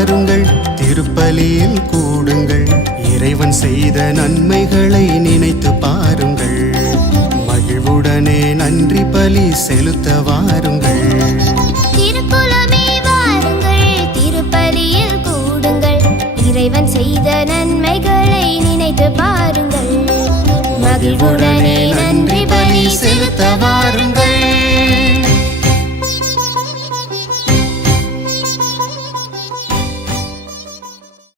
வாருங்கள், திருப்பலியில் கூடுங்கள், இறைவன் செய்த நன்மைகளை நினைத்து பாருங்கள், மகிழ்வுடனே நன்றி பலி செலுத்த வாருங்கள். திருக்குலமே வாருங்கள், திருப்பலியில் கூடுங்கள், இறைவன் செய்த நன்மைகளை நினைத்து பாருங்கள், மகிழ்வுடனே நன்றி பலி செலுத்த வாருங்கள்.